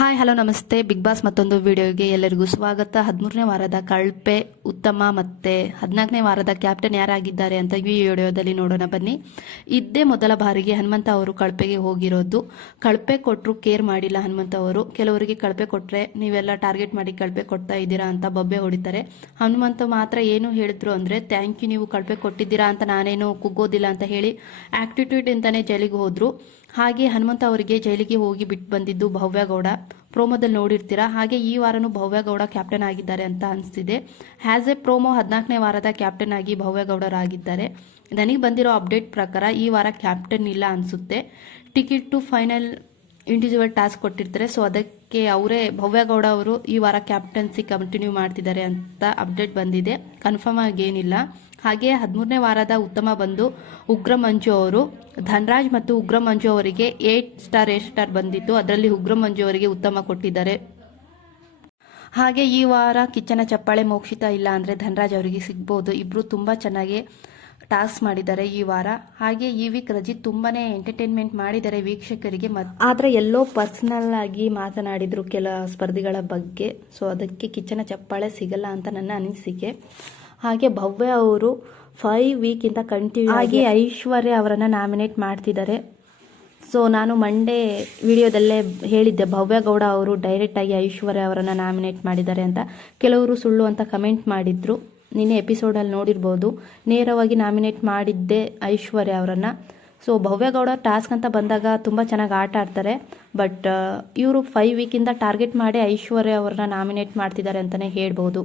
Hi hello ನಮಸ್ತೆ. Big boss ಮತ್ತೊಂದು ವಿಡಿಯೋಗೆ ಎಲ್ಲರಿಗೂ ಸ್ವಾಗತ. ಹದಿಮೂರನೇ ವಾರದ ಕಳ್ಪೆ ಉತ್ತಮ ಮತ್ತೆ ಹದಿನಾಲ್ಕನೇ ವಾರದ ಕ್ಯಾಪ್ಟನ್ ಯಾರಾಗಿದ್ದಾರೆ ಅಂತ ಈ ವಿಡಿಯೋದಲ್ಲಿ ನೋಡೋಣ ಬನ್ನಿ. ಇದ್ದೇ ಮೊದಲ ಬಾರಿಗೆ ಹನುಮಂತ ಅವರು ಕಳಪೆಗೆ ಹೋಗಿರೋದು. ಕಳಪೆ ಕೊಟ್ಟರು ಕೇರ್ ಮಾಡಿಲ್ಲ ಹನುಮಂತ ಅವರು. ಕೆಲವರಿಗೆ ಕಳಪೆ ಕೊಟ್ಟರೆ ನೀವೆಲ್ಲ ಟಾರ್ಗೆಟ್ ಮಾಡಿ ಕಳಪೆ ಕೊಡ್ತಾ ಇದ್ದೀರಾ ಅಂತ ಬೊಬ್ಬೆ ಹೊಡಿತಾರೆ. ಹನುಮಂತ ಮಾತ್ರ ಏನು ಹೇಳಿದ್ರು ಅಂದರೆ ಥ್ಯಾಂಕ್ ಯು ನೀವು ಕಳಪೆ ಕೊಟ್ಟಿದ್ದೀರಾ ಅಂತ ನಾನೇನು ಕುಗ್ಗೋದಿಲ್ಲ ಅಂತ ಹೇಳಿ ಆಕ್ಟಿಟ್ಯೂಡ್ ಅಂತಾನೆ ಜೈಲಿಗೆ ಹೋದ್ರು. ಹಾಗೆ ಹನುಮಂತ ಅವರಿಗೆ ಜೈಲಿಗೆ ಹೋಗಿ ಬಿಟ್ಟು ಬಂದಿದ್ದು ಭವ್ಯ ಗೌಡ ಪ್ರೋಮೋದಲ್ಲಿ ನೋಡಿರ್ತೀರಾ, ಹಾಗೆ ಈ ವಾರನೂ ಭವ್ಯ ಗೌಡ ಕ್ಯಾಪ್ಟನ್ ಆಗಿದ್ದಾರೆ ಅಂತ ಅನಿಸ್ತಿದೆ. ಹ್ಯಾಸ್ ಎ ಪ್ರೋಮೋ ಹದಿನಾಲ್ಕನೇ ವಾರದ ಕ್ಯಾಪ್ಟನ್ ಆಗಿ ಭವ್ಯ ಗೌಡರಾಗಿದ್ದಾರೆ ನನಗೆ ಬಂದಿರೋ ಅಪ್ಡೇಟ್ ಪ್ರಕಾರ ಈ ವಾರ ಕ್ಯಾಪ್ಟನ್ ಇಲ್ಲ ಅನಿಸುತ್ತೆ. Ticket to final individual task ಕೊಟ್ಟಿರ್ತಾರೆ ಸೊ ಅದಕ್ಕೆ ಅವರೇ ಭವ್ಯಗೌಡ ಅವರು ಈ ವಾರ ಕ್ಯಾಪ್ಟನ್ಸಿ ಕಂಟಿನ್ಯೂ ಮಾಡ್ತಿದ್ದಾರೆ ಅಂತ ಅಪ್ಡೇಟ್ ಬಂದಿದೆ. ಕನ್ಫರ್ಮ್ ಆಗೇನಿಲ್ಲ ಹಾಗೆ ಹದಿಮೂರನೇ ವಾರದ ಉತ್ತಮ ಬಂದು ಉಗ್ರ ಮಂಜು ಅವರು, ಧನರಾಜ್ ಮತ್ತು ಉಗ್ರ ಮಂಜು ಅವರಿಗೆ ಏಟ್ ಸ್ಟಾರ್ ಏಟ್ ಸ್ಟಾರ್ ಬಂದಿತ್ತು. ಅದರಲ್ಲಿ ಉಗ್ರ ಮಂಜು ಅವರಿಗೆ ಉತ್ತಮ ಕೊಟ್ಟಿದ್ದಾರೆ. ಹಾಗೆ ಈ ವಾರ ಕಿಚ್ಚನ ಚಪ್ಪಾಳೆ ಮೋಕ್ಷಿತ ಇಲ್ಲ ಅಂದರೆ ಧನರಾಜ್ ಅವರಿಗೆ ಸಿಗ್ಬೋದು. ಇಬ್ಬರು ತುಂಬ ಚೆನ್ನಾಗಿ ಟಾಸ್ಕ್ ಮಾಡಿದ್ದಾರೆ ಈ ವಾರ. ಹಾಗೆ ಈ ವೀಕ್ ರಜಿತ್ ತುಂಬಾನೇ ಎಂಟರ್ಟೈನ್ಮೆಂಟ್ ಮಾಡಿದ್ದಾರೆ ವೀಕ್ಷಕರಿಗೆ ಮತ್ ಆದರೆ ಎಲ್ಲೋ ಪರ್ಸನಲ್ ಆಗಿ ಮಾತನಾಡಿದ್ರು ಕೆಲ ಸ್ಪರ್ಧಿಗಳ ಬಗ್ಗೆ. ಸೊ ಅದಕ್ಕೆ ಕಿಚ್ಚನ ಚಪ್ಪಾಳೆ ಸಿಗಲ್ಲ ಅಂತ ನನ್ನ ಅನಿಸಿಕೆ. ಹಾಗೆ ಭವ್ಯ ಅವರು ಫೈವ್ ವೀಕಿಂದ ಕಂಟಿನ್ಯೂ ಆಗಿ ಐಶ್ವರ್ಯ ಅವರನ್ನ ನಾಮಿನೇಟ್ ಮಾಡ್ತಿದ್ದಾರೆ. ಸೊ ನಾನು ಮಂಡೇ ವಿಡಿಯೋದಲ್ಲೇ ಹೇಳಿದ್ದೆ ಭವ್ಯ ಗೌಡ ಅವರು ಡೈರೆಕ್ಟಾಗಿ ಐಶ್ವರ್ಯ ಅವರನ್ನು ನಾಮಿನೇಟ್ ಮಾಡಿದ್ದಾರೆ ಅಂತ. ಕೆಲವರು ಸುಳ್ಳು ಅಂತ ಕಮೆಂಟ್ ಮಾಡಿದ್ರು. ನಿನ್ನೆ ಎಪಿಸೋಡಲ್ಲಿ ನೋಡಿರ್ಬೋದು. ನೇರವಾಗಿ ನಾಮಿನೇಟ್ ಮಾಡಿದ್ದೆ ಐಶ್ವರ್ಯ ಅವರನ್ನು. ಸೊ ಭವ್ಯಗೌಡ ಟಾಸ್ಕ್ ಅಂತ ಬಂದಾಗ ತುಂಬ ಚೆನ್ನಾಗಿ ಆಟ ಆಡ್ತಾರೆ. ಬಟ್ ಇವರು ಫೈವ್ ವೀಕಿಂದ ಟಾರ್ಗೆಟ್ ಮಾಡಿ ಐಶ್ವರ್ಯ ಅವ್ರನ್ನ ನಾಮಿನೇಟ್ ಮಾಡ್ತಿದ್ದಾರೆ ಅಂತಲೇ ಹೇಳ್ಬೋದು.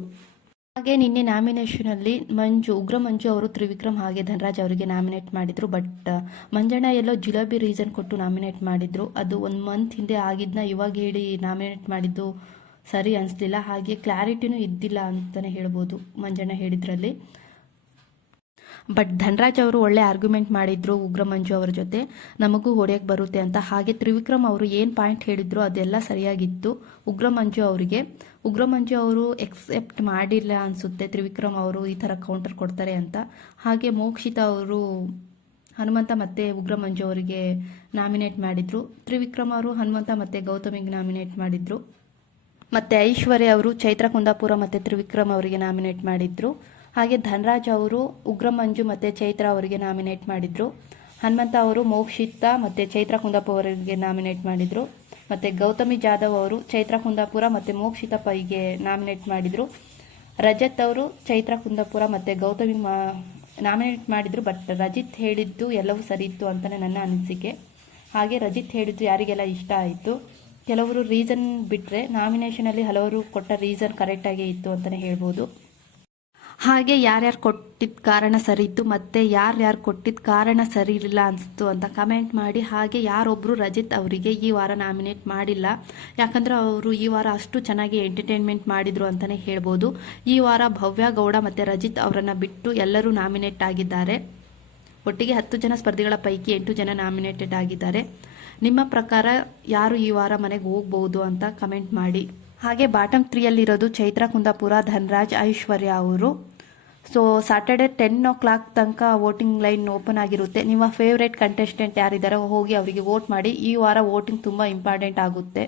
ಹಾಗೆ ನಿನ್ನೆ ನಾಮಿನೇಷನಲ್ಲಿ ಮಂಜು, ಉಗ್ರ ಮಂಜು ಅವರು ತ್ರಿವಿಕ್ರಮ್ ಹಾಗೆ ಧನರಾಜ್ ಅವರಿಗೆ ನಾಮಿನೇಟ್ ಮಾಡಿದರು. ಬಟ್ ಮಂಜಣ್ಣ ಎಲ್ಲೋ ಜಿಲಾಬಿ ರೀಸನ್ ಕೊಟ್ಟು ನಾಮಿನೇಟ್ ಮಾಡಿದರು. ಅದು ಒಂದು ಮಂತ್ ಹಿಂದೆ ಆಗಿದ್ದನ್ನ ಇವಾಗ ಹೇಳಿ ನಾಮಿನೇಟ್ ಮಾಡಿದ್ದು ಸರಿ ಅನಿಸ್ಲಿಲ್ಲ, ಹಾಗೆ ಕ್ಲಾರಿಟಿನೂ ಇದ್ದಿಲ್ಲ ಅಂತಲೇ ಹೇಳ್ಬೋದು ಮಂಜಣ್ಣ ಹೇಳಿದ್ರಲ್ಲಿ. ಬಟ್ ಧನರಾಜ್ ಅವರು ಒಳ್ಳೆ ಆರ್ಗ್ಯುಮೆಂಟ್ ಮಾಡಿದ್ರು ಉಗ್ರ ಮಂಜು ಅವರ ಜೊತೆ. ನಮಗೂ ಹೊಡೆಯಕ್ಕೆ ಬರುತ್ತೆ ಅಂತ. ಹಾಗೆ ತ್ರಿವಿಕ್ರಮ್ ಅವರು ಏನು ಪಾಯಿಂಟ್ ಹೇಳಿದ್ರು ಅದೆಲ್ಲ ಸರಿಯಾಗಿತ್ತು ಉಗ್ರ ಮಂಜು ಅವರಿಗೆ. ಉಗ್ರ ಮಂಜು ಅವರು ಎಕ್ಸೆಪ್ಟ್ ಮಾಡಿಲ್ಲ ಅನಿಸುತ್ತೆ ತ್ರಿವಿಕ್ರಮ್ ಅವರು ಈ ಥರ ಕೌಂಟರ್ ಕೊಡ್ತಾರೆ ಅಂತ. ಹಾಗೆ ಮೋಕ್ಷಿತ ಅವರು, ಹನುಮಂತ ಮತ್ತು ಉಗ್ರ ಮಂಜು ಅವರಿಗೆ ನಾಮಿನೇಟ್ ಮಾಡಿದರು. ತ್ರಿವಿಕ್ರಮ್ ಅವರು ಹನುಮಂತ ಮತ್ತು ಗೌತಮಿಗೆ ನಾಮಿನೇಟ್ ಮಾಡಿದ್ರು. ಮತ್ತು ಐಶ್ವರ್ಯ ಅವರು ಚೈತ್ರ ಕುಂದಾಪುರ ಮತ್ತು ತ್ರಿವಿಕ್ರಮ್ ಅವರಿಗೆ ನಾಮಿನೇಟ್ ಮಾಡಿದ್ರು. ಹಾಗೆ ಧನರಾಜ್ ಅವರು ಉಗ್ರಮಂಜು ಮತ್ತು ಚೈತ್ರ ಅವರಿಗೆ ನಾಮಿನೇಟ್ ಮಾಡಿದ್ರು. ಹನುಮಂತ ಅವರು ಮೋಕ್ಷಿತಾ ಮತ್ತು ಚೈತ್ರ ಕುಂದಾಪುರ ಅವರಿಗೆ ನಾಮಿನೇಟ್ ಮಾಡಿದ್ರು. ಮತ್ತು ಗೌತಮಿ ಜಾಧವ್ ಅವರು, ಚೈತ್ರ ಕುಂದಾಪುರ ಮತ್ತು ಮೋಕ್ಷಿತ ಪೈಗೆ ನಾಮಿನೇಟ್ ಮಾಡಿದ್ರು. ರಜತ್ ಅವರು, ಚೈತ್ರ ಕುಂದಾಪುರ ಮತ್ತು ಗೌತಮಿ ಮಾ, ನಾಮಿನೇಟ್ ಮಾಡಿದ್ರು, ಬಟ್ ರಜಿತ್ ಹೇಳಿದ್ದು ಎಲ್ಲವೂ ಸರಿ ಇತ್ತು ಅಂತಲೇ ನನ್ನ ಅನಿಸಿಕೆ. ಹಾಗೆ ರಜಿತ್ ಹೇಳಿದ್ದು ಯಾರಿಗೆಲ್ಲ ಇಷ್ಟ ಆಯಿತು? ಕೆಲವರು ರೀಸನ್ ಬಿಟ್ಟರೆ ನಾಮಿನೇಷನಲ್ಲಿ ಹಲವರು ಕೊಟ್ಟ ರೀಸನ್ ಕರೆಕ್ಟಾಗಿ ಇತ್ತು ಅಂತಲೇ ಹೇಳ್ಬೋದು. ಹಾಗೆ ಯಾರ್ಯಾರು ಕೊಟ್ಟಿದ್ದ ಕಾರಣ ಸರಿ ಇತ್ತು, ಮತ್ತು ಯಾರ್ಯಾರು ಕೊಟ್ಟಿದ್ದ ಕಾರಣ ಸರಿ ಇರಲಿಲ್ಲ ಅನಿಸ್ತು ಅಂತ ಕಮೆಂಟ್ ಮಾಡಿ, ಹಾಗೆ ಯಾರೊಬ್ಬರು ರಜಿತ್ ಅವರಿಗೆ ಈ ವಾರ ನಾಮಿನೇಟ್ ಮಾಡಿಲ್ಲ. ಯಾಕಂದರೆ ಅವರು ಈ ವಾರ ಅಷ್ಟು ಚೆನ್ನಾಗಿ ಎಂಟರ್ಟೈನ್ಮೆಂಟ್ ಮಾಡಿದರು ಅಂತಲೇ ಹೇಳ್ಬೋದು. ಈ ವಾರ ಭವ್ಯ ಗೌಡ ಮತ್ತು ರಜಿತ್ ಅವರನ್ನು ಬಿಟ್ಟು ಎಲ್ಲರೂ ನಾಮಿನೇಟ್ ಆಗಿದ್ದಾರೆ. ಒಟ್ಟಿಗೆ ಹತ್ತು ಜನ ಸ್ಪರ್ಧಿಗಳ ಪೈಕಿ ಎಂಟು ಜನ ನಾಮಿನೇಟೆಡ್ ಆಗಿದ್ದಾರೆ. ನಿಮ್ಮ ಪ್ರಕಾರ ಯಾರು ಈ ವಾರ ಮನೆಗೆ ಹೋಗ್ಬೋದು ಅಂತ ಕಮೆಂಟ್ ಮಾಡಿ. ಹಾಗೆ ಬಾಟಮ್ ತ್ರೀಯಲ್ಲಿರೋದು ಚೈತ್ರ, ಕುಂದಾಪುರ, ಧನ್ರಾಜ್, ಐಶ್ವರ್ಯ ಅವರು. So Saturday ten o'clock ತನಕ ವೋಟಿಂಗ್ ಲೈನ್ ಓಪನ್ ಆಗಿರುತ್ತೆ. ನಿಮ್ಮ ಫೇವ್ರೇಟ್ ಕಂಟೆಸ್ಟೆಂಟ್ ಯಾರಿದ್ದಾರೆ, ಹೋಗಿ ಅವರಿಗೆ ವೋಟ್ ಮಾಡಿ. ಈ ವಾರ ವೋಟಿಂಗ್ ತುಂಬ ಇಂಪಾರ್ಟೆಂಟ್ ಆಗುತ್ತೆ.